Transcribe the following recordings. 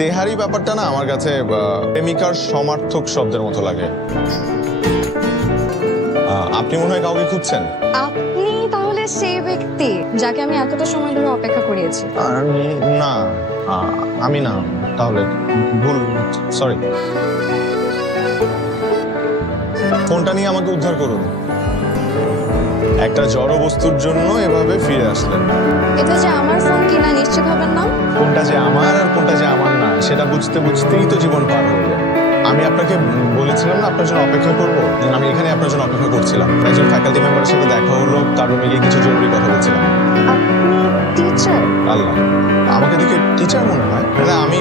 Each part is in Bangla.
তেহারি ব্যাপারটা না আমার কাছে প্রেমিকার সমার্থক শব্দের মতো লাগে। আপনি মনে হয় কাউকে খুঁজছেন? আপনি তাহলে সেই ব্যক্তি যাকে আমি এতটা সময় ধরে অপেক্ষা করিয়েছি। না, আমি না, তাহলে ভুল, সরি। ফোনটা নিয়ে আমাকে উদ্ধার করুন। একটা জড় বস্তুর জন্য এভাবে ফিরে আসলেন। এটা যে আমার ফোন কিনা নিশ্চিত হবেন না? কোনটা যে আমার আর কোনটা যে আমার না সেটা বুঝতে বুঝতেই তো জীবন পার হয়ে যায়। আমি আপনাকে বলেছিলাম না আপনার জন্য অপেক্ষা করবো। আমি এখানে আপনার জন্য অপেক্ষা করছিলাম। একজন ফ্যাকাল্টি মেম্বারের সাথে দেখা হলো, তার রুমে গিয়ে কিছু জরুরি কথা বলছিলাম। আপনি টিচার? আল্লাহ, আমাকে দেখে টিচার মনে হয়? না, আমি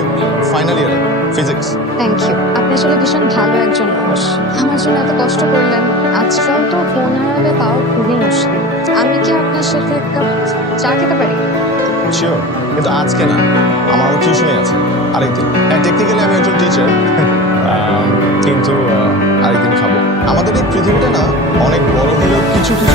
ফাইনাল ইয়ারে ফিজিক্স। Thank you. আপনি আসলে ভীষণ ভালো একজন মানুষ। আমার জন্য এত কষ্ট করলেন। আজকাল তো ফোন হারালে তাও খুবই মুশকিল। আমি কি আপনার সাথে এক কাপ চা খেতে পারি? শিওর, কিন্তু আজকে না, আমার আবার টিউশনে আছে আরেকদিন। টেকনিক্যালি আমি একজন টিচার, কিন্তু আরেকদিন খাবো। আমাদের এই পৃথিবীটা না অনেক বড় হলেও কিছু কিছু